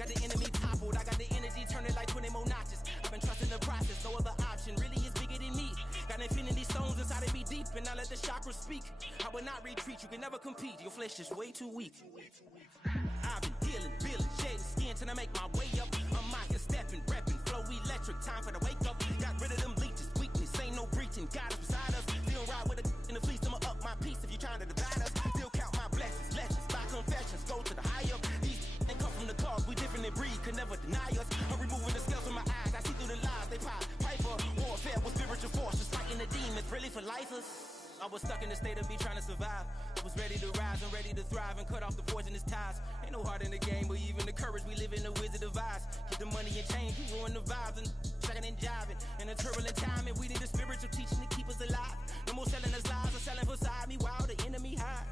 Got the enemy toppled, I got the energy turning like 20 more notches. I've been trusting the process, no other option really is bigger than me. Got infinity stones inside of me deep, and I let the chakras speak. I will not retreat, you can never compete, your flesh is way too weak. I've been dealing, feeling, shedding skin till I make my way up. I'm out here stepping, repping, flow electric, time for the wake up. Got rid of them leeches, weakness, ain't no breaching, God is beside us. Still ride with a in the fleece, I'ma up my piece if you trying to divide us. Still count my blessings, lessons, by confessions, go to the higher. These ain't come from the cause, we different in breed, could never deny us. I'm removing the scales from my eyes, I see through the lies, they pop. Piper, warfare with spiritual forces, fighting the demons, really for lifers. I was stuck in the state of me trying to survive. I was ready to rise and ready to thrive and cut off the poisonous ties. Ain't no heart in the game, but even the courage we live in the wizard of Oz. Get the money and change, we ruin the vibes and checking and jiving. In a turbulent time, and we need a spiritual teaching to keep us alive. No more selling us lies or selling beside me while the enemy hide.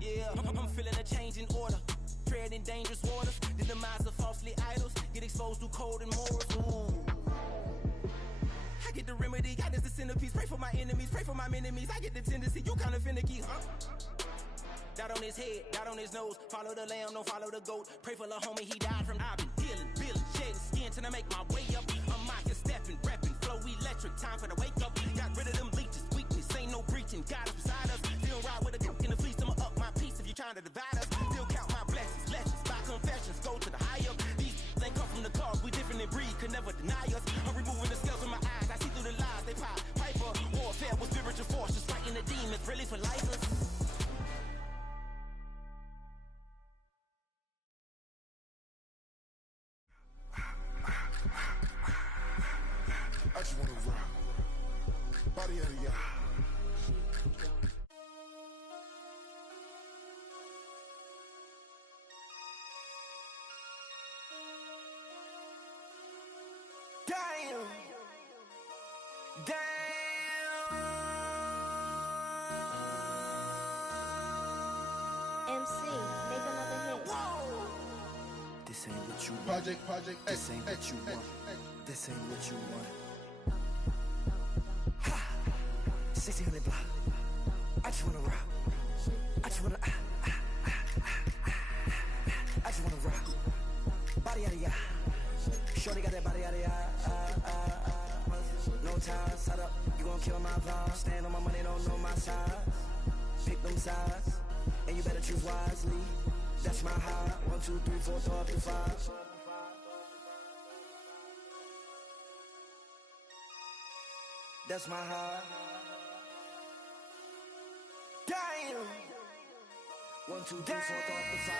Yeah, I'm feeling a change in order. Treading dangerous waters. The demise of falsely idols. Get exposed through code and morals. Ooh. I get the remedy, God is the centerpiece. Pray for my enemies, pray for my enemies. I get the tendency, you kinda finicky, huh? Dot on his head, dot on his nose. Follow the lamb, don't follow the goat. Pray for the homie, he died from. I've been dealing, feeling, shedding skin till I make my way up. I'm out here stepping, repping, flow electric, time for the wake up. Got rid of them leeches, weakness, ain't no breaching. God is beside us. Still ride with a cook in the fleece, I'ma up my piece if you trying to divide us. Still count my blessings, lessons, by confessions, go to the higher. These ain't come from the cause, we different in breed, could never deny us. I'm removing the scales from my eyes, I see through the lies, they pop. Piper, warfare with spiritual forces, fighting the demons, really for lifers. I just wanna rock, body out of y'all. Damn, MC, make another hit. This ain't what you want. Project This ain't what you want. This ain't what you want. Ha! 1600 block. I just wanna rock. I just wanna I just wanna rock. Body out of ya. Shorty got that body out of ya. No time, set up. You gon' kill my vibe. Stand on my money, don't know my size. Pick them sides, and you better choose wisely. That's my high. 1, 2, 3, 4, throw up to 5. That's my high. damn. 1, 2, 3, 4, throw up to 5.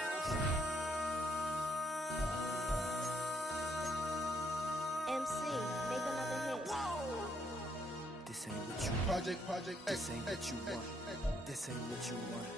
MC, make another hit. This ain't what you want. Project This ain't what you want. This ain't what you want.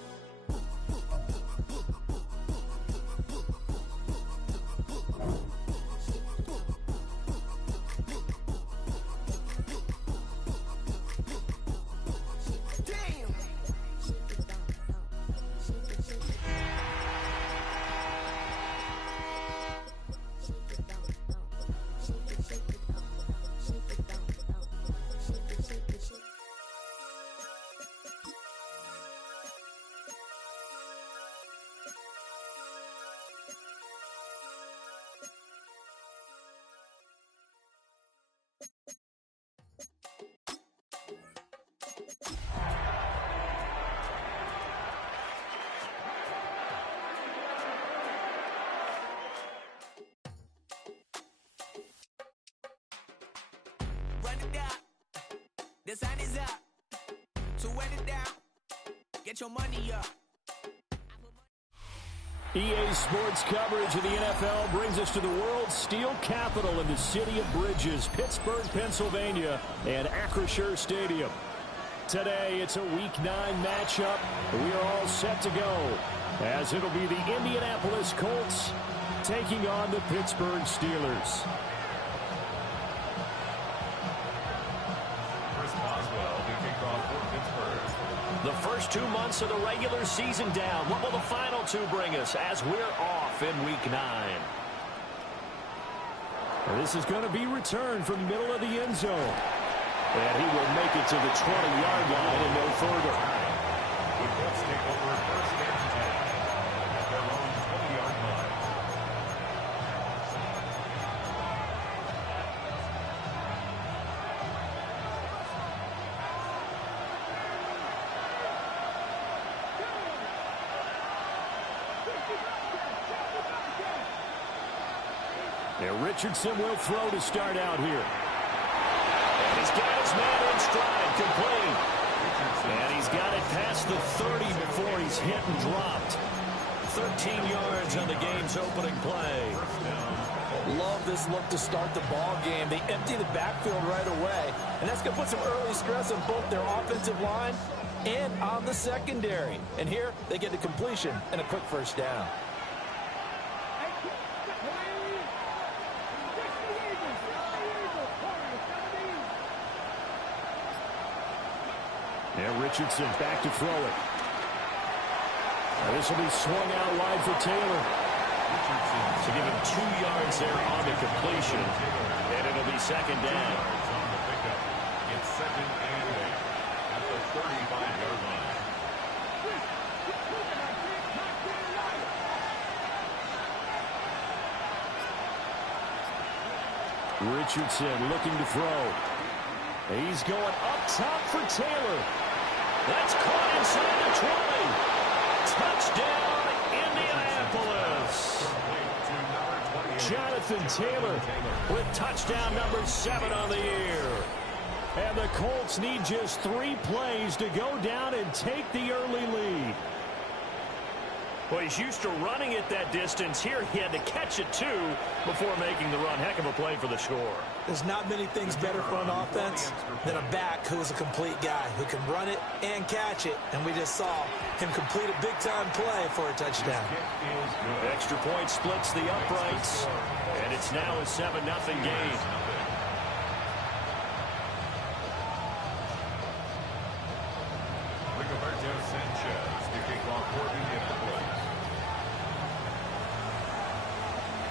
The sign is up, so wet it down, get your money up. EA Sports coverage of the NFL brings us to the world's steel capital in the city of bridges, Pittsburgh, Pennsylvania, and Acrisure Stadium. Today, it's a Week 9 matchup. We are all set to go, as it'll be the Indianapolis Colts taking on the Pittsburgh Steelers. The first 2 months of the regular season down. What will the final 2 bring us as we're off in Week 9? And this is going to be returned from the middle of the end zone. And he will make it to the 20-yard line and no further. The Colts take over first and 10 at their own 20-yard line. And Richardson will throw to start out here. And he's got his man in stride, complete. And he's got it past the 30 before he's hit and dropped. 13 yards on the game's opening play. Love this look to start the ball game. They empty the backfield right away, and that's going to put some early stress on both their offensive line and on the secondary. And here, they get the completion and a quick first down. And Richardson back to throw it. This will be swung out wide for Taylor. To give him 2 yards there on the completion. And it'll be second down. It's 2nd and 8 at the 35-yard line. Richardson looking to throw. He's going up top for Taylor. That's caught inside the 20. Touchdown, Indianapolis. Jonathan Taylor with touchdown number 7 on the year. And the Colts need just 3 plays to go down and take the early lead. Well, he's used to running it that distance. Here he had to catch it, too, before making the run. Heck of a play for the score. There's not many things better for an offense than a back who is a complete guy, who can run it and catch it. And we just saw him complete a big-time play for a touchdown. Extra point splits the uprights, and it's now a 7-0 game.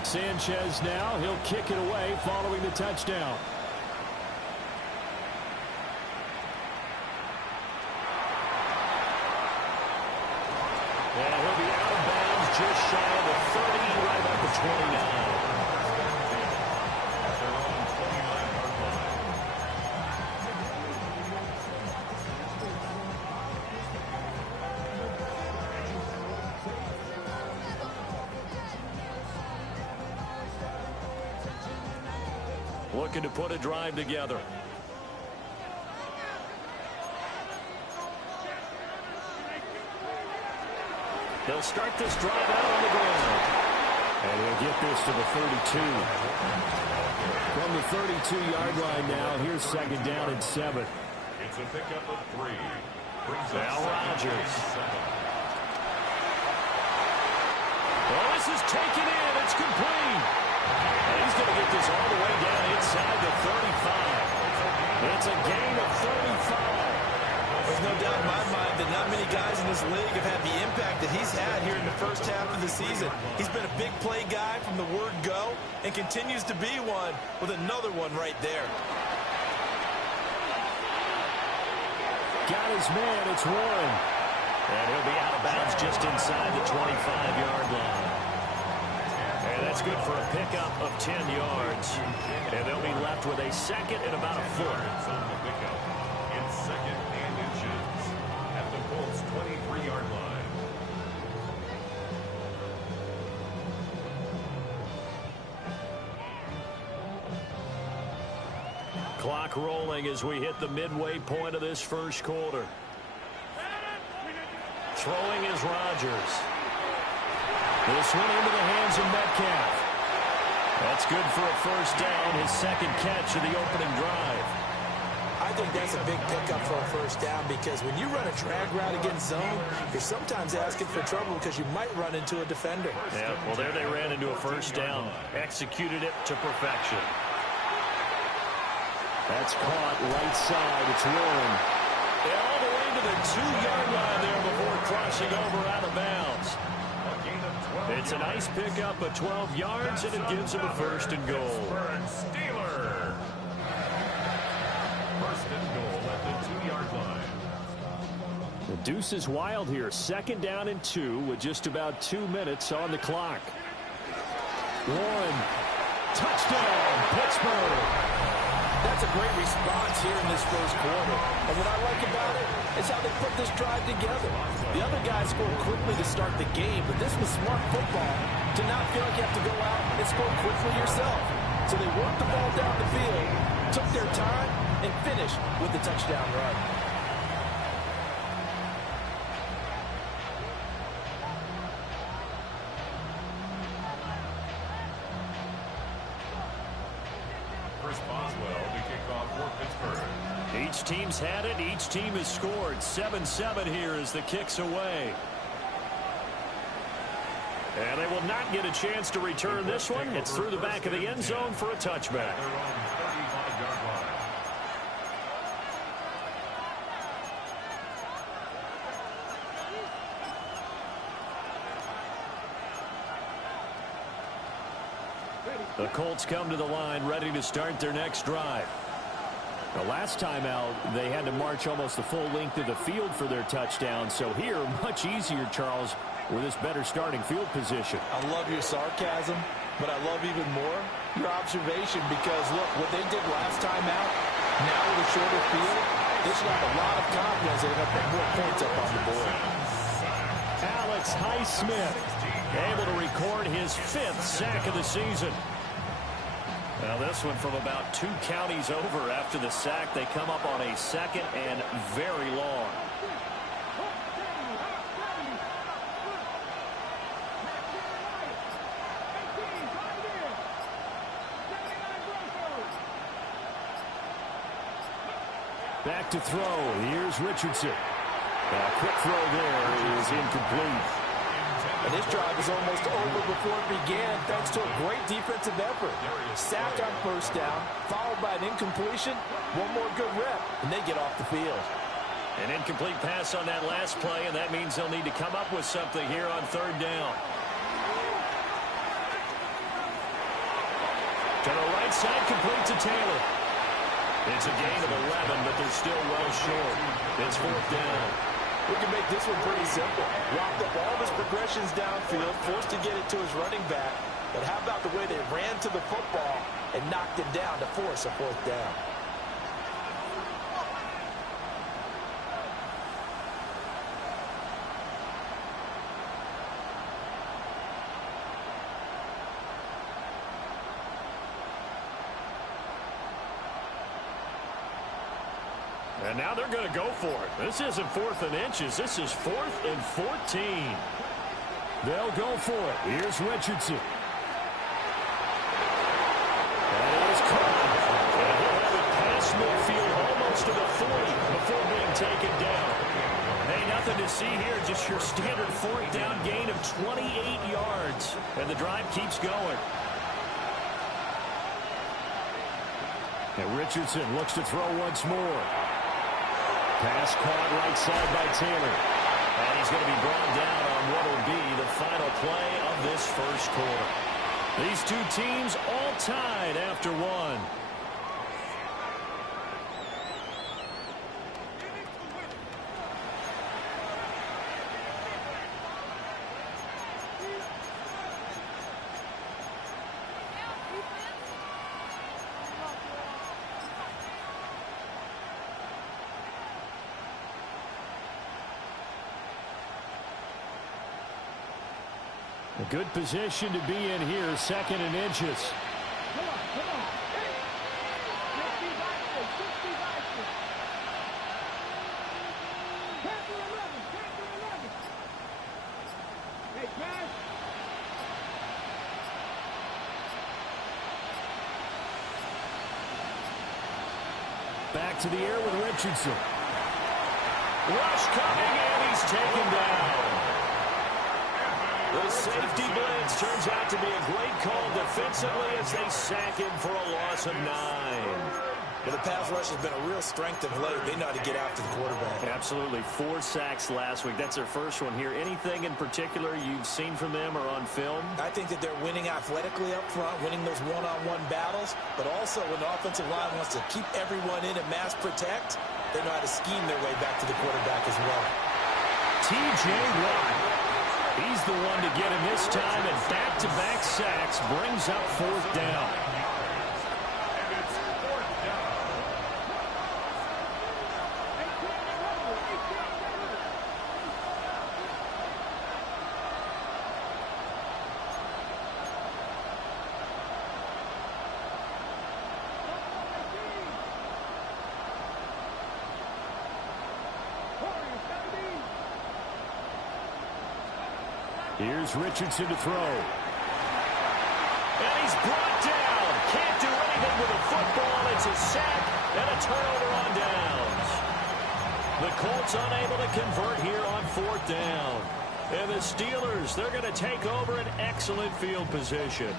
Sanchez now, he'll kick it away following the touchdown. And he'll be out of bounds just shy of the 30, right at the 29. Looking to put a drive together. They'll start this drive out on the ground. And he'll get this to the 32. From the 32-yard line now, here's second down and 7. It's a pickup of 3. Now Rodgers. Well, this is taken in. It's complete. And he's going to get this all the way down inside the 35. It's a gain of 35. There's no doubt in my mind that not many guys in this league have had the impact that he's had here in the first half of the season. He's been a big play guy from the word go and continues to be one with another one right there. Got his man. It's Warren. And he'll be out of bounds just inside the 25-yard line. And that's good for a pickup of 10 yards. And they'll be left with a second and about a foot. On the pickup. It's 2nd and inches at the Colts 23-yard line. Clock rolling as we hit the midway point of this first quarter. Throwing is Rodgers. This one into the hands of Metcalf. That's good for a first down, his second catch of the opening drive. I think that's a big pickup for a first down because when you run a drag route against zone, you're sometimes asking for trouble because you might run into a defender. Yeah, well, there they ran into a first down. Executed it to perfection. That's caught right side. It's Warren. And all the way to the 2-yard line there before crossing over out of bounds. It's a nice pickup of 12 yards, and it gives him a first and goal. Steeler. First and goal at the 2-yard line. The deuce is wild here. Second down and 2 with just about 2 minutes on the clock. Warren. Touchdown, Pittsburgh. That's a great response here in this first quarter. And what I like about it is how they put this drive together. The other guys scored quickly to start the game, but this was smart football to not feel like you have to go out and score quickly yourself. So they worked the ball down the field, took their time, and finished with the touchdown run. Each team's had it. Each team has scored. 7-7 here as the kick's away. And they will not get a chance to return this one. It's through the back of the end zone for a touchback. The Colts come to the line ready to start their next drive. The last time out, they had to march almost the full length of the field for their touchdown. So here, much easier, Charles, with this better starting field position. I love your sarcasm, but I love even more your observation because, look, what they did last time out, now with a shorter field, they should have a lot of confidence they're going to put more points up on the board. Alex Highsmith able to record his 5th sack of the season. Now this one from about 2 counties over after the sack. They come up on a 2nd and very long. Back to throw. Here's Richardson. A quick throw there is incomplete. And this drive is almost over before it began thanks to a great defensive effort. Sack on first down, followed by an incompletion. One more good rep, and they get off the field. An incomplete pass on that last play, and that means they'll need to come up with something here on 3rd down. To the right side, complete to Taylor. It's a gain of 11, but they're still well short. It's 4th down. We can make this one pretty simple. Locked up all of his progressions downfield, forced to get it to his running back. But how about the way they ran to the football and knocked him down to force a 4th down? And now they're going to go for it. This isn't 4th and inches. This is 4th and 14. They'll go for it. Here's Richardson. That is caught. And he'll have it past midfield almost to the 40 before being taken down. Hey, nothing to see here. Just your standard 4th down gain of 28 yards. And the drive keeps going. And Richardson looks to throw once more. Pass caught right side by Taylor. And he's going to be brought down on what will be the final play of this first quarter. These two teams all tied after one. A good position to be in here, 2nd and inches. Back to the air with Richardson. Rush coming, and he's taken down. The safety blitz turns out to be a great call defensively as they sack him for a loss of 9. Well, the pass rush has been a real strength of late. They know how to get after the quarterback. Absolutely. 4 sacks last week. That's their first one here. Anything in particular you've seen from them or on film? I think that they're winning athletically up front, winning those one-on-one battles, but also when the offensive line wants to keep everyone in and mass protect, they know how to scheme their way back to the quarterback as well. T.J. Watt. He's the one to get him this time, and back-to-back sacks brings up 4th down. Here's Richardson to throw. And he's brought down. Can't do anything with a football. It's a sack and a turnover on downs. The Colts unable to convert here on 4th down. And the Steelers, they're going to take over an excellent field position.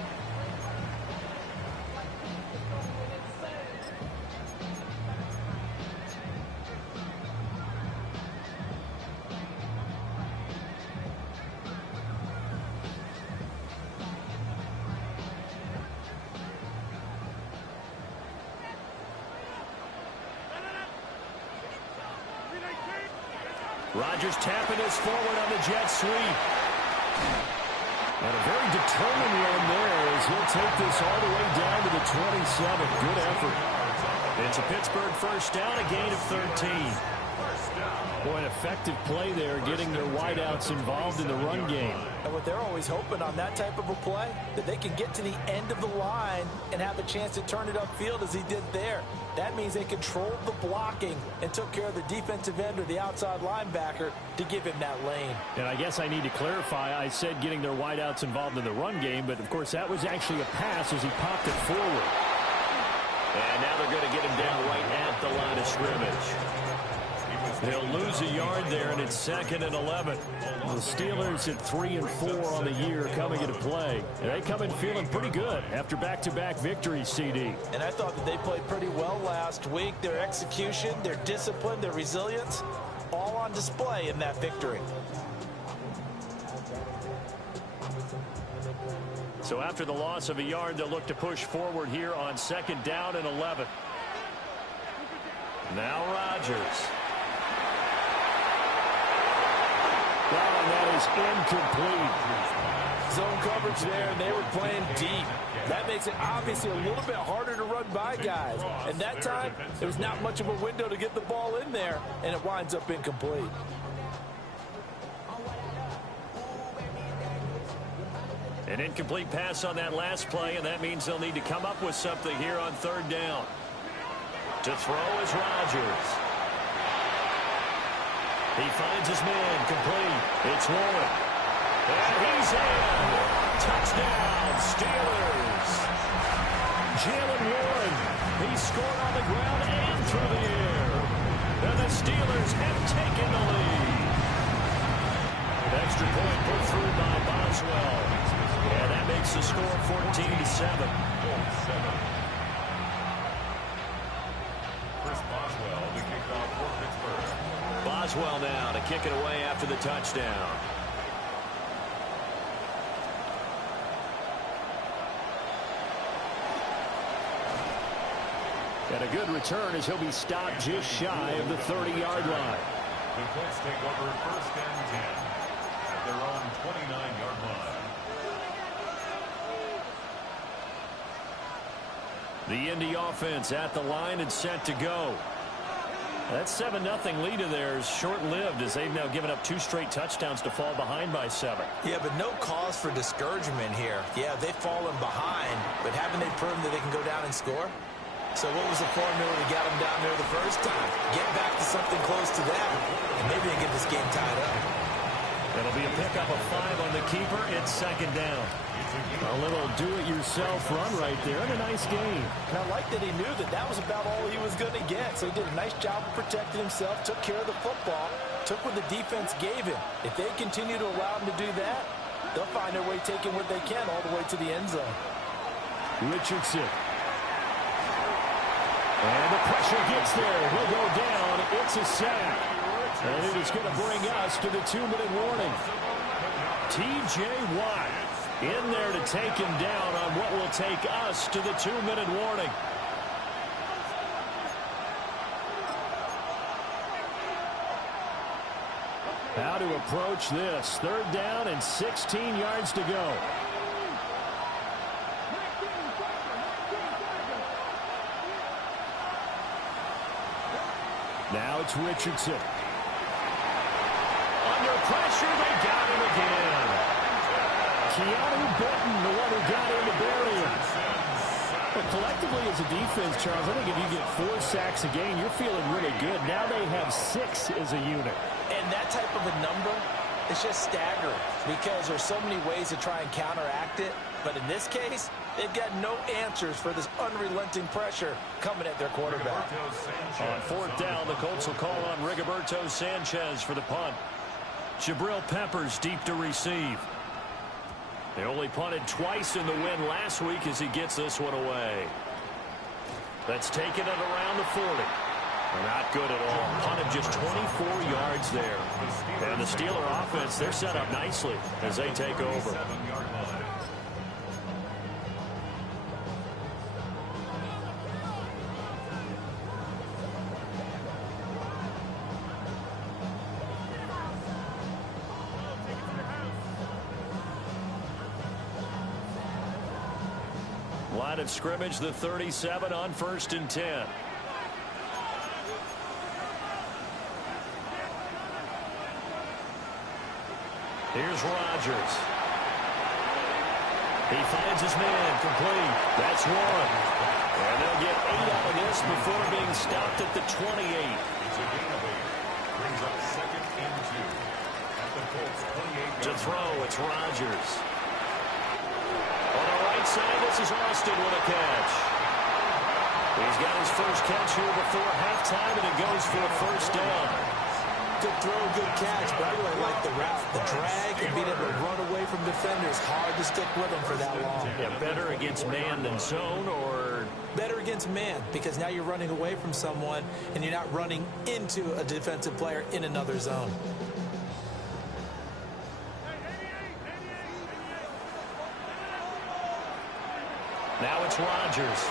Rodgers tapping us forward on the jet sweep. And a very determined run there as he'll take this all the way down to the 27. Good effort. It's a Pittsburgh first down, a gain of 13. Boy, an effective play there, getting their wideouts involved in the run game. And what they're always hoping on that type of a play, that they can get to the end of the line and have a chance to turn it upfield as he did there. That means they controlled the blocking and took care of the defensive end or the outside linebacker to give him that lane. And I guess I need to clarify, I said getting their wideouts involved in the run game, but of course that was actually a pass as he popped it forward. And now they're going to get him down right at the line of scrimmage. They'll lose a yard there, and it's 2nd and 11. The Steelers at 3 and 4 on the year coming into play. And they come in feeling pretty good after back-to-back victories, CD. And I thought that they played pretty well last week. Their execution, their discipline, their resilience, all on display in that victory. So after the loss of a yard, they'll look to push forward here on 2nd down and 11. Now Rodgers. And that is incomplete. Zone coverage there, and they were playing deep. That makes it obviously a little bit harder to run by guys. And that time, there was not much of a window to get the ball in there, and it winds up incomplete. An incomplete pass on that last play, and that means they'll need to come up with something here on 3rd down. To throw is Rodgers. He finds his man, complete. It's Warren. And he's in. Touchdown, Steelers. Jalen Warren. He scored on the ground and through the air. And the Steelers have taken the lead. Extra point put through by Boswell. And that makes the score 14-7. Boswell now to kick it away after the touchdown. And a good return as he'll be stopped just shy of the 30-yard line. The Colts take over 1st and 10 at their own 29-yard line. The Indy offense at the line and set to go. That 7-0 lead of theirs short-lived as they've now given up 2 straight touchdowns to fall behind by 7. Yeah, but no cause for discouragement here. Yeah, they've fallen behind, but haven't they proven that they can go down and score? So what was the formula to get them down there the first time? Get back to something close to that, and maybe they get this game tied up. It'll be a pickup of 5 on the keeper. It's 2nd down. A little do-it-yourself run right there and a nice game. And I like that he knew that that was about all he was going to get. So he did a nice job of protecting himself, took care of the football, took what the defense gave him. If they continue to allow him to do that, they'll find their way taking what they can all the way to the end zone. Richardson. And the pressure gets there. He'll go down. It's a sack. And it is going to bring us to the 2-minute warning. T.J. Watt in there to take him down on what will take us to the 2-minute warning. How to approach this. 3rd down and 16 yards to go. Now it's Richardson. Under pressure, they got him again. Keanu Benton, the one who got in to bury him. But collectively as a defense, Charles, I think if you get 4 sacks a game, you're feeling really good. Now they have 6 as a unit. And that type of a number it's just staggering because there's so many ways to try and counteract it. But in this case, they've got no answers for this unrelenting pressure coming at their quarterback. On fourth down, the Colts will call on Rigoberto Sanchez for the punt. Jabril Peppers deep to receive. They only punted twice in the win last week as he gets this one away. That's taken it around the 40. Not good at all. Punted just 24 yards there. And the Steeler offense, they're set up nicely as they take over. Line of scrimmage, the 37 on 1st and 10. Here's Rodgers. He finds his man, complete. That's one. And they'll get 8 out of this before being stopped at the 28. It's a gain of 8. Brings up 2nd and 2. At the Colts 28. To throw, it's Rodgers. On the right side, this is Austin with a catch. He's got his first catch here before halftime, and it goes for a first down. Good throw, good catch, but I really like the route, the drag, and being able to run away from defenders. Hard to stick with them for that long. Yeah, better against man than zone, or? Better against man, because now you're running away from someone, and you're not running into a defensive player in another zone. Now it's Rodgers.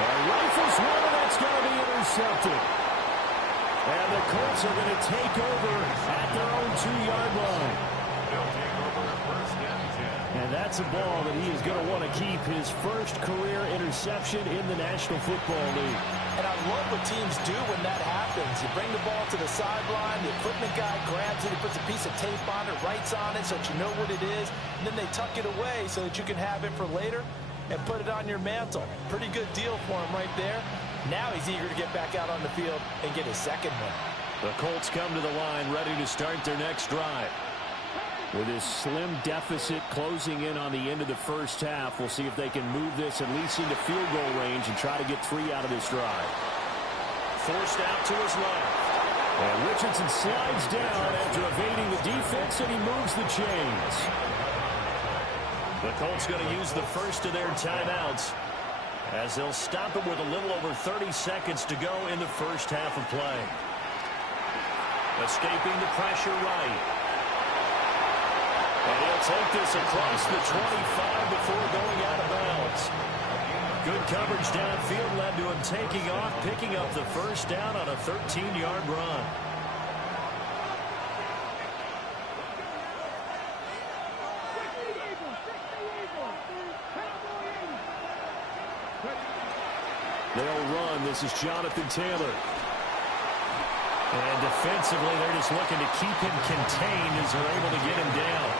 And rifles one, and that's going to be intercepted. And the Colts are going to take over at their own 2-yard line. They'll take over 1st and 10. And that's a ball that he is going to want to keep, his first career interception in the National Football League. And I love what teams do when that happens. You bring the ball to the sideline, the equipment guy grabs it, he puts a piece of tape on it, writes on it so that you know what it is, and then they tuck it away so that you can have it for later and put it on your mantle. Pretty good deal for him right there. Now he's eager to get back out on the field and get his second one. The Colts come to the line ready to start their next drive. With his slim deficit closing in on the end of the first half, we'll see if they can move this at least into field goal range and try to get 3 out of this drive. Forced out to his left. And Richardson slides down after evading the defense, and he moves the chains. The Colts going to use the first of their timeouts as they'll stop it with a little over 30 seconds to go in the first half of play. Escaping the pressure right. And he'll take this across the 25 before going out of bounds. Good coverage downfield led to him taking off, picking up the first down on a 13-yard run. They'll run. This is Jonathan Taylor. And defensively, they're just looking to keep him contained as they're able to get him down.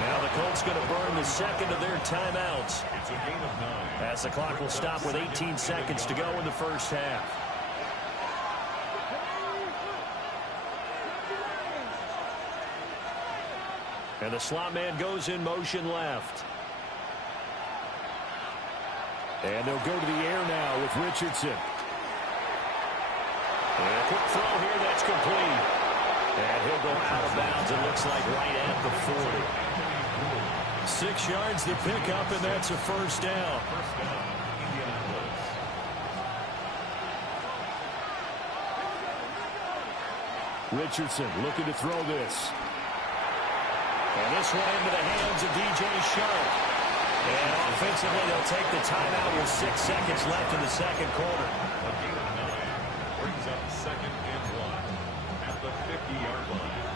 Now the Colts going to burn the second of their timeouts. It's a gain of 9. As the clock will stop with 18 seconds to go in the first half. And the slot man goes in motion left. And they'll go to the air now with Richardson. And a quick throw here, that's complete. And he'll go out of bounds, it looks like right at the 40. 6 yards to pick up, and that's a first down. Richardson looking to throw this. And this one into the hands of DJ Sharp. And offensively, they'll take the timeout with 6 seconds left in the second quarter. A gain of 9 brings up 2nd and 1 at the 50-yard line.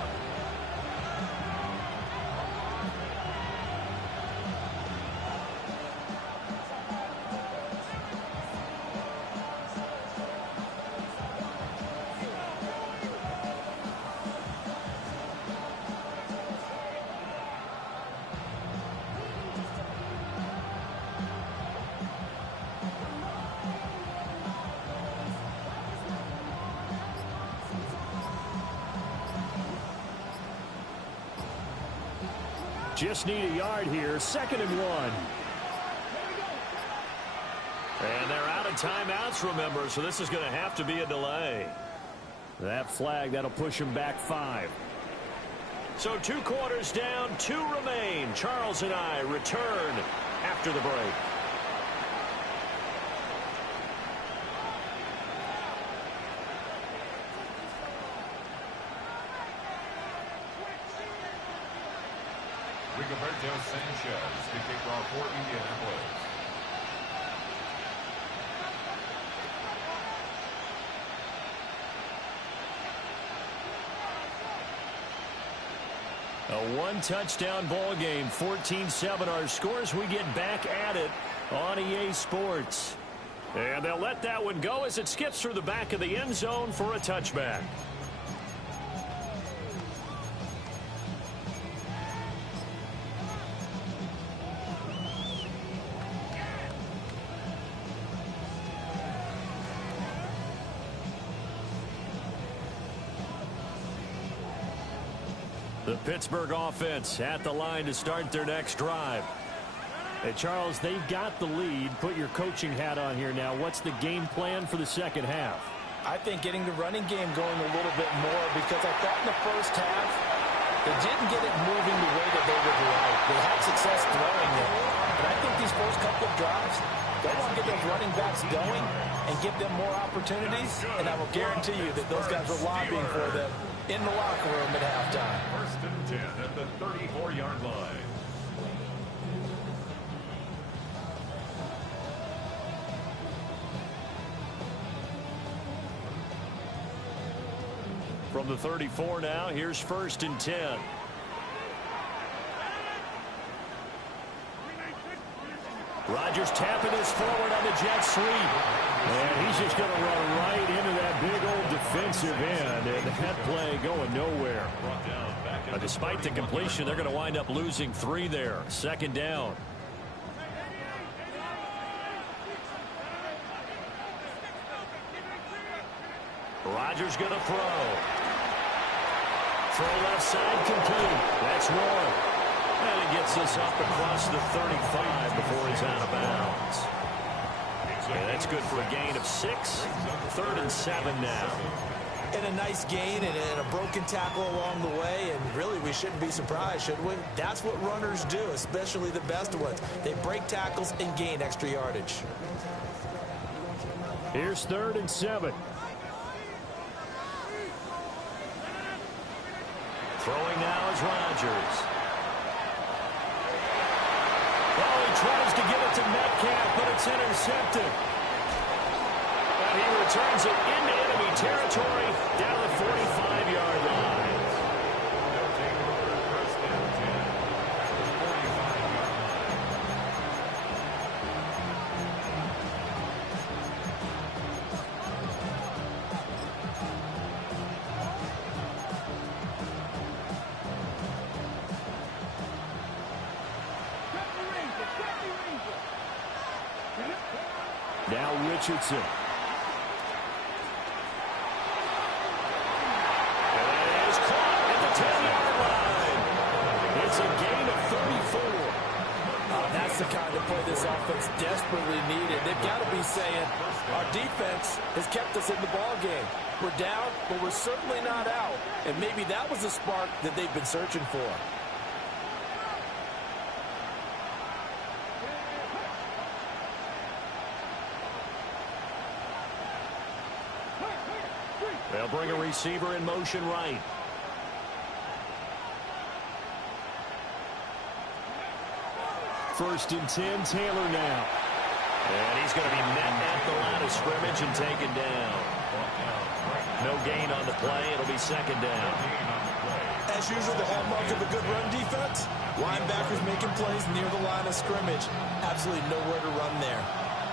Just need a yard here. 2nd and 1. And they're out of timeouts, remember, so this is going to have to be a delay. That flag, that'll push him back 5. So 2 quarters down, 2 remain. Charles and I return after the break. Rigoberto Sanchez, the kickoff for Indianapolis. A 1-touchdown ball game, 14-7 our scores. We get back at it on EA Sports. And they'll let that one go as it skips through the back of the end zone for a touchback. The Pittsburgh offense at the line to start their next drive. Hey, Charles, they've got the lead. Put your coaching hat on here now. What's the game plan for the second half? I think getting the running game going a little bit more, because I thought in the first half they didn't get it moving the way that they would like. They had success throwing it. But I think these first couple of drives, they want to get those running backs going and give them more opportunities. And I will guarantee you that those guys are lobbying for them in the locker room at halftime. 1st and 10 at the 34-yard line. From the 34 now, here's 1st and 10. Rodgers tapping this forward on the jet sweep. And he's just going to run right into that big old defensive end. And that play going nowhere. Despite the completion, they're going to wind up losing 3 there. 2nd down. Rodgers going to throw. Throw left side complete. That's 1. And it gets us up across the 35 before he's out of bounds. And that's good for a gain of 6. 3rd and 7 now. And a nice gain and a broken tackle along the way. And really, we shouldn't be surprised, should we? That's what runners do, especially the best ones. They break tackles and gain extra yardage. Here's 3rd and 7. Throwing now is Rodgers. Well, he tries to get it to Metcalf, but it's intercepted. And he returns it into enemy territory down the 45-yard line. They'll take over 1st and 10 at the 45-yard line. Now Richardson. And it is caught at the 10-yard line. It's a gain of 34. That's the kind of play this offense desperately needed. They've got to be saying, our defense has kept us in the ball game. We're down, but we're certainly not out. And maybe that was the spark that they've been searching for. They'll bring a receiver in motion right. First and 10, Taylor now. And he's going to be met at the line of scrimmage and taken down. No gain on the play. It'll be 2nd down. As usual, the hallmark of a good run defense, linebackers making plays near the line of scrimmage. Absolutely nowhere to run there.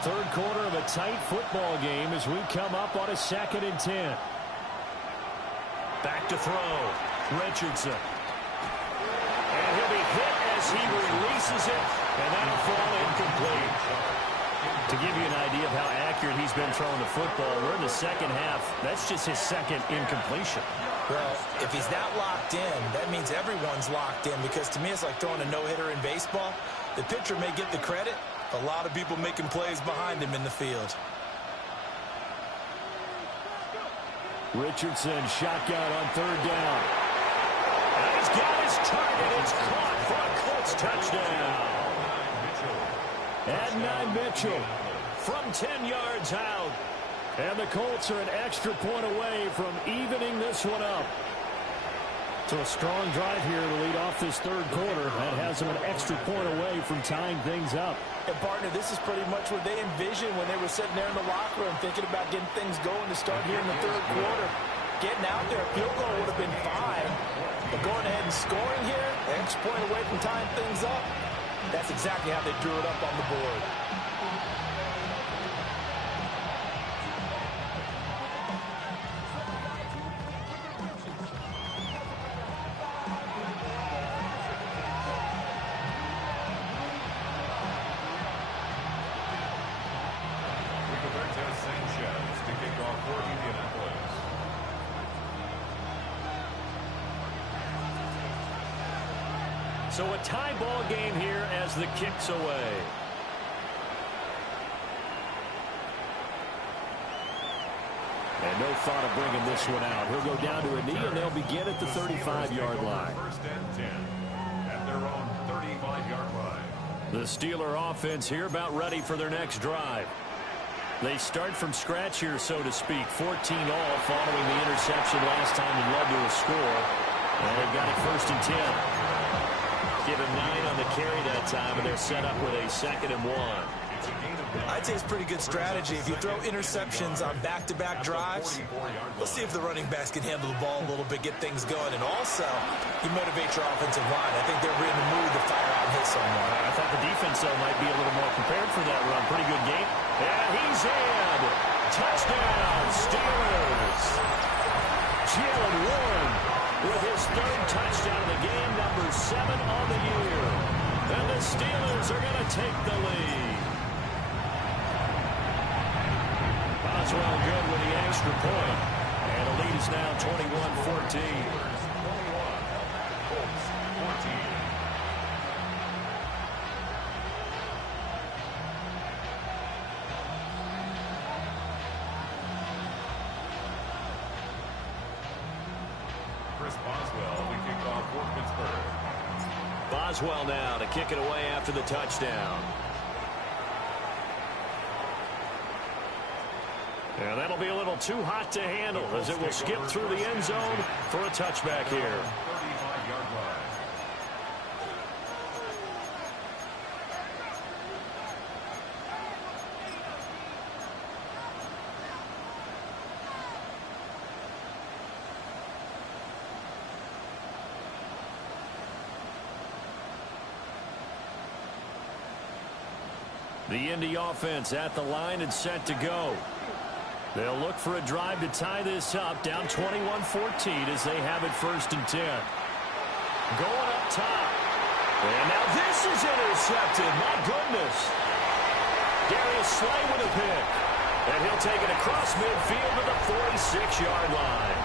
3rd quarter of a tight football game as we come up on a 2nd and 10. Back to throw. Richardson. And he'll be hit as he releases it, and that'll fall incomplete. To give you an idea of how accurate he's been throwing the football, we're in the 2nd half. That's just his 2nd incompletion. Well, if he's that locked in, that means everyone's locked in, because to me it's like throwing a no-hitter in baseball. The pitcher may get the credit, a lot of people making plays behind him in the field. Richardson shotgun on third down. And he's got his target. It's caught for a Colts touchdown. Adnan Mitchell from 10 yards out. And the Colts are an extra point away from evening this one up. So a strong drive here to lead off this third quarter. That has them an extra point away from tying things up. And, partner, this is pretty much what they envisioned when they were sitting there in the locker room thinking about getting things going to start here in the third quarter. Getting out there, a field goal would have been fine. But going ahead and scoring here, an extra point away from tying things up, that's exactly how they drew it up on the board. So a tie ball game here as the kick's away. And no thought of bringing this one out. He'll go down to a knee, and they'll begin at the 35-yard line. First and 10 at their own 35-yard line. The Steeler offense here about ready for their next drive. They start from scratch here, so to speak. 14 all following the interception last time and led to a score. And they've got it first and 10. Give him 9 on the carry that time, and they're set up with a 2nd and 1. I'd say it's pretty good strategy. If you throw interceptions on back-to-back drives, let's see if the running backs can handle the ball a little bit, get things going, and also you motivate your offensive line. I think they're in the mood to fire out and hit someone. I thought the defense, though, might be a little more prepared for that run. Pretty good game. And he's in. Touchdown, Steelers. Jalen Warren with his 3rd touchdown of the game, number 7 on the year. And the Steelers are going to take the lead. Boswell good with the extra point. And the lead is now 21-14. Colts 14. Boswell, the kickoff for Pittsburgh. Boswell now to kick it away after the touchdown. And that'll be a little too hot to handle as it will skip through the end zone for a touchback here. 35-yard line. The Indy offense at the line and set to go. They'll look for a drive to tie this up, down 21-14 as they have it first and 10. Going up top. And now this is intercepted. My goodness. Darius Slay with a pick. And he'll take it across midfield to the 46-yard line.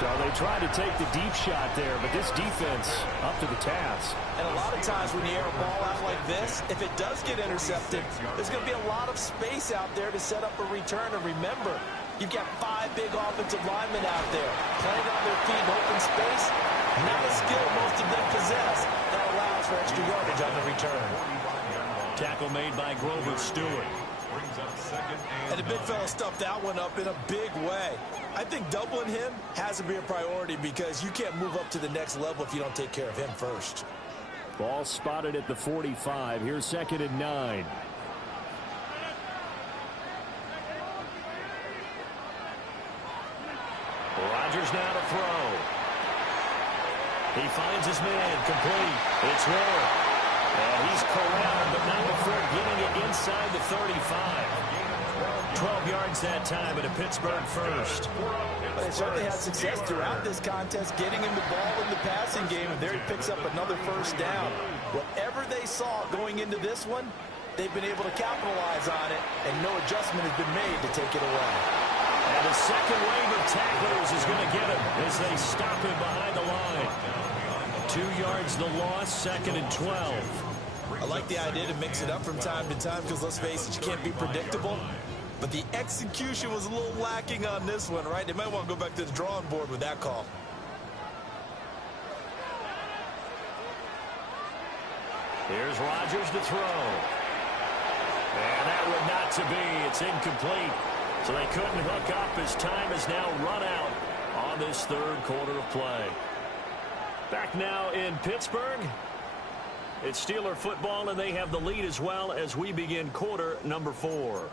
So they tried to take the deep shot there, but this defense up to the task. And a lot of times when you air a ball out like this, if it does get intercepted, there's going to be a lot of space out there to set up a return. And remember, you've got 5 big offensive linemen out there playing on their feet in open space. Not a skill most of them possess. That allows for extra yardage on the return. Tackle made by Grover Stewart. And the big fella stuffed that one up in a big way. I think doubling him has to be a priority because you can't move up to the next level if you don't take care of him first. Ball spotted at the 45. Here's 2nd and 9. Rodgers now to throw. He finds his man complete. It's Warren. And he's corralled, but not before getting it inside the 35. 12 yards that time at a Pittsburgh first. But they certainly had success throughout this contest, getting him the ball in the passing game, and there he picks up another first down. Whatever they saw going into this one, they've been able to capitalize on it, and no adjustment has been made to take it away. And the second wave of tacklers is going to get him as they stop him behind the line. 2 yards the loss, 2nd and 12. I like the idea to mix it up from time to time because, let's face it, you can't be predictable. But the execution was a little lacking on this one, right? They might want to go back to the drawing board with that call. Here's Rodgers to throw. And that would not to be. It's incomplete. So they couldn't hook up as time is now run out on this 3rd quarter of play. Back now in Pittsburgh. It's Steeler football, and they have the lead as well as we begin quarter number 4.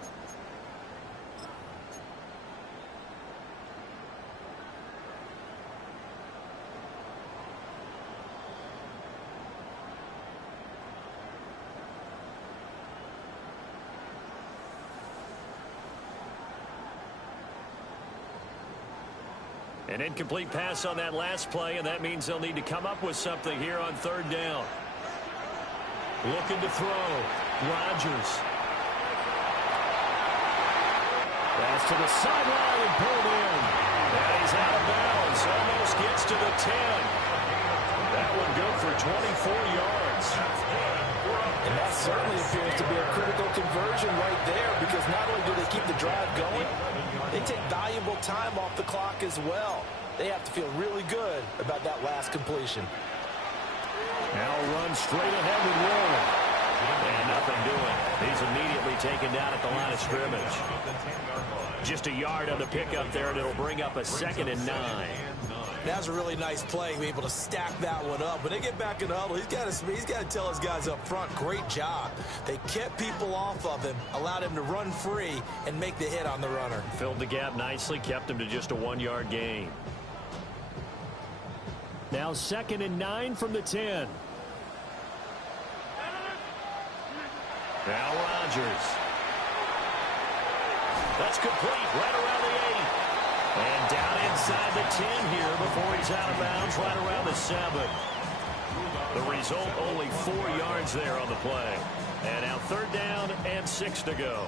An incomplete pass on that last play, and that means they'll need to come up with something here on 3rd down. Looking to throw. Rodgers. Pass to the sideline and pulled in. And he's out of bounds. Almost gets to the 10. That one good for 24 yards. And that certainly appears to be a critical conversion right there, because not only do they keep the drive going, they take valuable time off the clock as well. They have to feel really good about that last completion. Now run straight ahead and roll. And nothing doing. He's immediately taken down at the line of scrimmage. Just a yard on the pickup there, and it'll bring up a 2nd and 9. That's a really nice play, to be able to stack that one up. When they get back in the huddle, he's got to tell his guys up front, great job. They kept people off of him, allowed him to run free, and make the hit on the runner. Filled the gap nicely, kept him to just a 1-yard gain. Now 2nd and 9 from the 10. Now Rodgers. That's complete right around the 8. And down inside the 10 here before he's out of bounds right around the 7. The result, only 4 yards there on the play. And now 3rd down and 6 to go.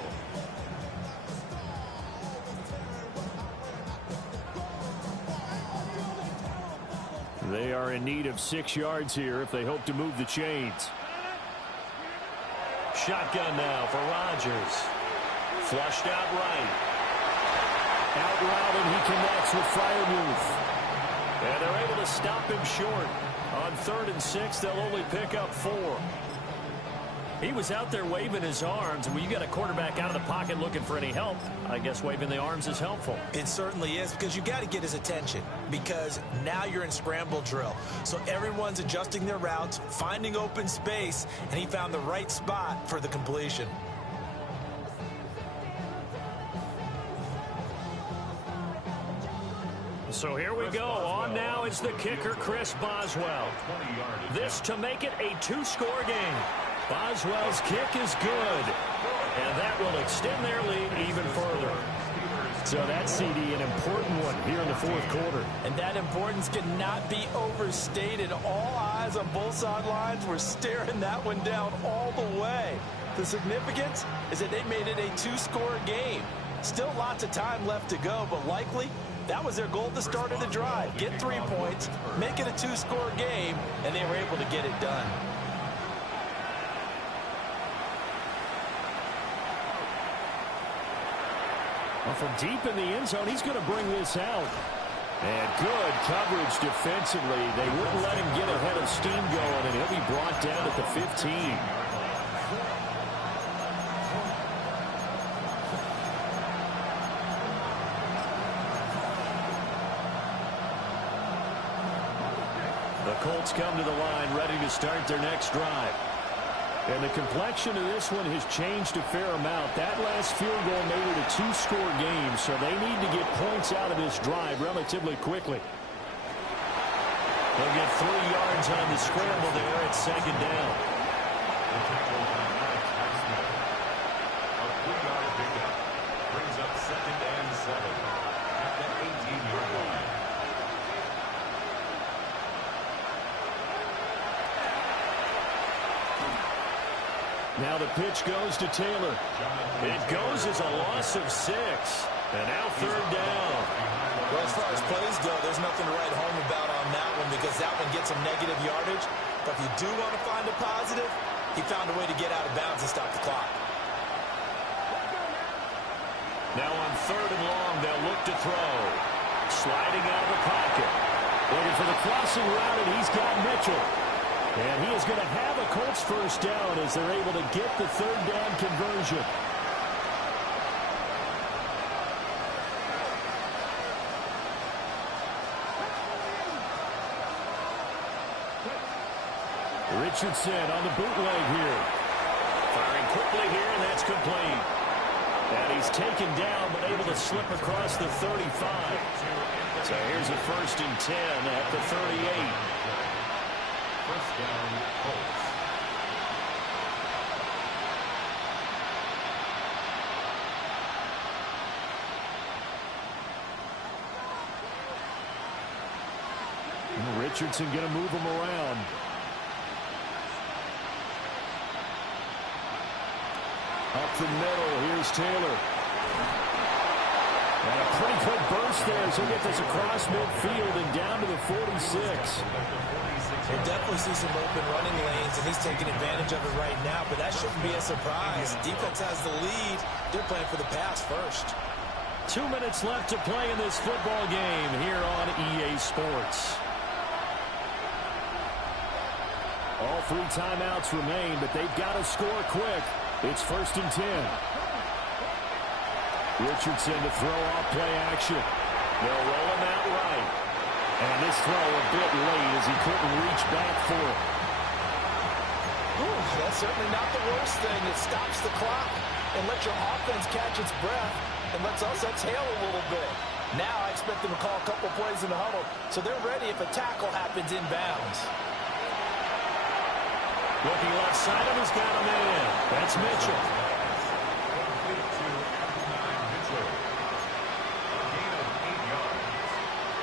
They are in need of 6 yards here if they hope to move the chains. Shotgun now for Rodgers. Flushed out right. Out route, and he connects with Freiermuth. And they're able to stop him short. On 3rd and 6, they'll only pick up 4. He was out there waving his arms, and when you got a quarterback out of the pocket looking for any help, I guess waving the arms is helpful. It certainly is, because you got to get his attention, because now you're in scramble drill. So everyone's adjusting their routes, finding open space, and he found the right spot for the completion. So here we go. On now is the kicker, Chris Boswell. This to make it a 2-score game. Boswell's kick is good, and that will extend their lead even further. So that CD, an important one here in the 4th quarter. And that importance cannot be overstated. All eyes on both sidelines were staring that one down all the way. The significance is that they made it a 2-score game. Still lots of time left to go, but likely that was their goal at the start of the drive. Get 3 points, make it a 2-score game, and they were able to get it done. Well, from deep in the end zone, he's going to bring this out. And good coverage defensively. They wouldn't let him get ahead of steam going, and he'll be brought down at the 15. The Colts come to the line ready to start their next drive. And the complexion of this one has changed a fair amount. That last field goal made it a 2-score game, so they need to get points out of this drive relatively quickly. They'll get 3 yards on the scramble there at 2nd down. A 3-yard pickup brings up 2nd and 7 at the 18-yard line. Now the pitch goes to Taylor. It goes as a loss of 6. And now third down. Well, as far as plays go, there's nothing to write home about on that one because that one gets some negative yardage. But if you do want to find a positive, he found a way to get out of bounds and stop the clock. Now on third and long, they'll look to throw. Sliding out of the pocket. Looking for the crossing route, and he's got Mitchell. And he is going to have a Colts first down as they're able to get the third down conversion. Richardson on the bootleg here. Firing quickly here, and that's complete. And he's taken down, but able to slip across the 35. So here's a 1st and 10 at the 38. First down, Colts. Richardson going to move him around. Up the middle, here's Taylor. And a pretty quick burst there as he'll get this across midfield and down to the 46. We'll definitely see some open running lanes, and he's taking advantage of it right now, but that shouldn't be a surprise. Defense has the lead. They're playing for the pass first. 2 minutes left to play in this football game here on EA Sports. All 3 timeouts remain, but they've got to score quick. It's 1st and 10. Richardson to throw off play action. They'll roll him out right. And this throw a bit late as he couldn't reach back for it. That's certainly not the worst thing. It stops the clock and lets your offense catch its breath and lets us exhale a little bit. Now I expect them to call a couple plays in the huddle so they're ready if a tackle happens inbounds. Looking left side of his got him in. That's Mitchell. Complete to Mitchell. A gain of 8 yards.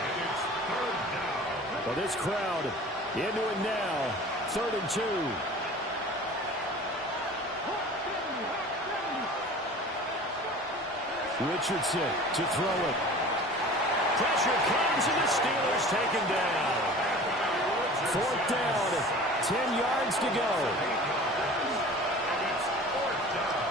And it's third down. Well, this crowd into it now. 3rd and 2. Richardson to throw it. Pressure comes and the Steelers taken down. 4th down. 10 yards to go. And it's fourth down.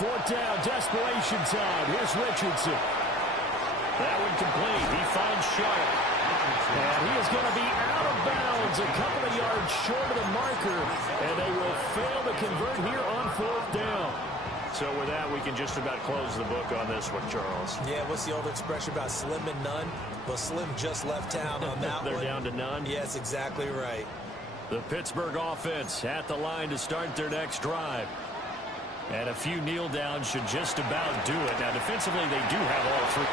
Fourth down, desperation time. Here's Richardson. That one complete. He finds Sharp. And he is going to be out of bounds a couple of yards short of the marker. And they will fail to convert here on 4th down. So with that, we can just about close the book on this one, Charles. Yeah, what's the old expression about slim and none? Well, Slim just left town on that They're one. down to none? Yes, exactly right. The Pittsburgh offense at the line to start their next drive. And a few kneel downs should just about do it. Now, defensively, they do have all 3.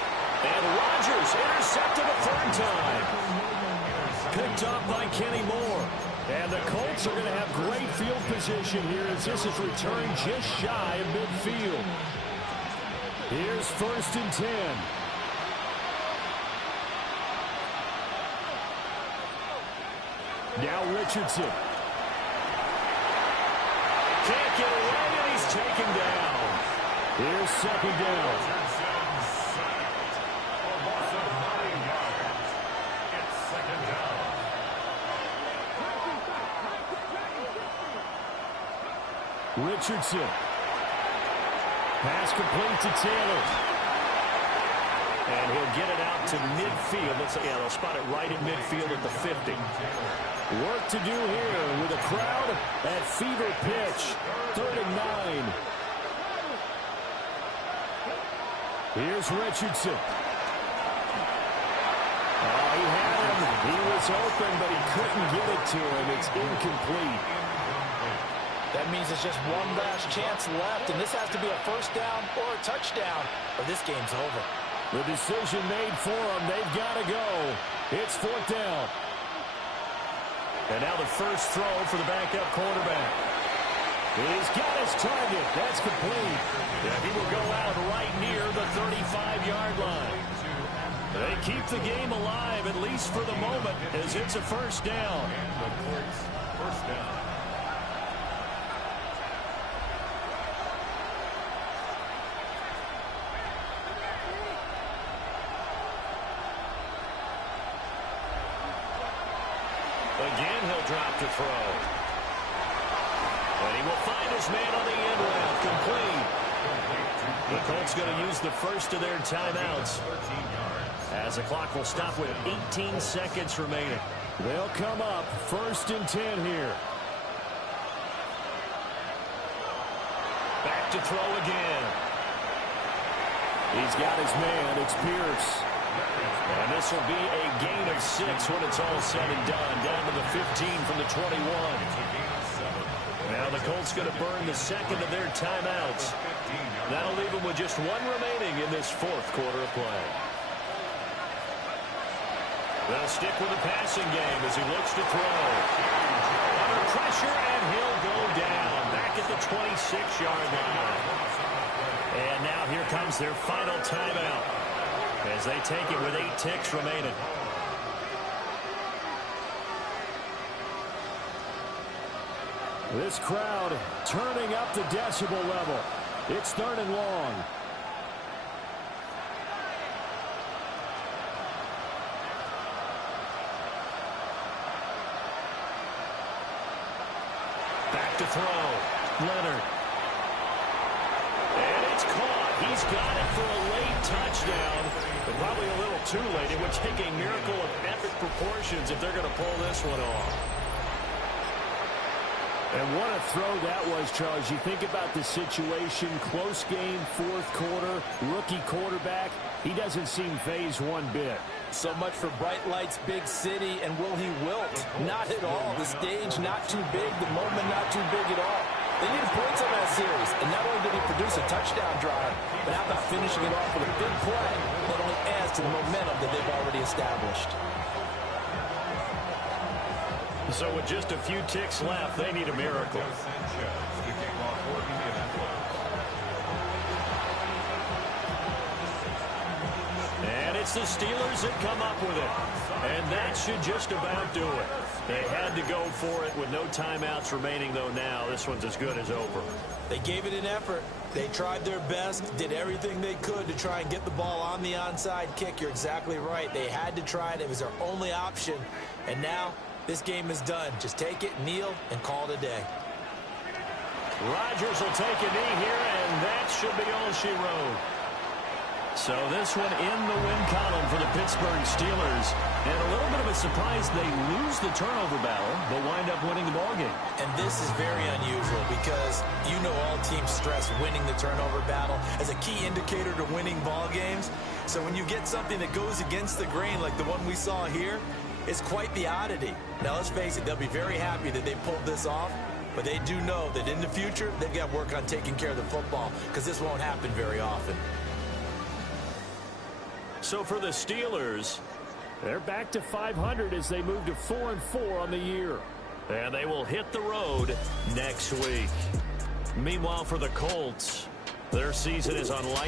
And Rodgers intercepted a 3rd time. Picked up by Kenny Moore. And the Colts are going to have great field position here as this is returned just shy of midfield. Here's 1st and 10. Now Richardson. Can't get away, and he's taken down. Here's 2nd down. Richardson. Pass complete to Taylor. And he'll get it out to midfield. They'll spot it right in midfield at the 50. Work to do here with a crowd at fever pitch. 3rd and 9. Here's Richardson. Oh, he had him. He was open, but he couldn't get it to him. It's incomplete. That means it's just one last chance left, and this has to be a 1st down or a touchdown, or this game's over. The decision made for them. They've got to go. It's 4th down. And now the first throw for the backup quarterback. He's got his target. That's complete. Yeah, he will go out right near the 35-yard line. They keep the game alive, at least for the moment, as it's a first down. And the Colts first down. Again, he'll drop to throw. And he will find his man on the end route, complete. The Colts going to use the first of their timeouts, as the clock will stop with 18 seconds remaining. They'll come up 1st and 10 here. Back to throw again. He's got his man. It's Pierce. And this will be a gain of 6 when it's all said and done. Down to the 15 from the 21. Now the Colts going to burn the second of their timeouts. That'll leave them with just one remaining in this 4th quarter of play. They'll stick with the passing game as he looks to throw. Under pressure, and he'll go down. Back at the 26-yard line. And now here comes their final timeout, as they take it with 8 ticks remaining. This crowd turning up the decibel level. It's 3rd and long. Back to throw. Leonard. And it's caught. He's got it for a late touchdown. But probably a little too late. It would take a miracle of epic proportions if they're going to pull this one off. And what a throw that was, Charles. You think about the situation, close game, 4th quarter, rookie quarterback. He doesn't seem phased one bit. So much for bright lights, big city, and will he wilt? Not at all. The stage not too big, the moment not too big at all. They needed points on that series, and not only did he produce a touchdown drive, but how about finishing it off with a big play that only adds to the momentum that they've already established. So with just a few ticks left, they need a miracle. And it's the Steelers that come up with it. And that should just about do it. They had to go for it with no timeouts remaining, though now this one's as good as over. They gave it an effort. They tried their best, did everything they could to try and get the ball on the onside kick. You're exactly right. They had to try it. It was their only option. And now this game is done. Just take it, kneel, and call it a day. Rodgers will take a knee here, and that should be all she wrote. So this one in the win column for the Pittsburgh Steelers. And a little bit of a surprise, they lose the turnover battle, but wind up winning the ballgame. And this is very unusual because you know all teams stress winning the turnover battle as a key indicator to winning ball games. So when you get something that goes against the grain like the one we saw here, it's quite the oddity. Now, let's face it, they'll be very happy that they pulled this off, but they do know that in the future, they've got to work on taking care of the football because this won't happen very often. So for the Steelers, they're back to 500 as they move to 4-4 on the year. And they will hit the road next week. Meanwhile, for the Colts, their season is on life.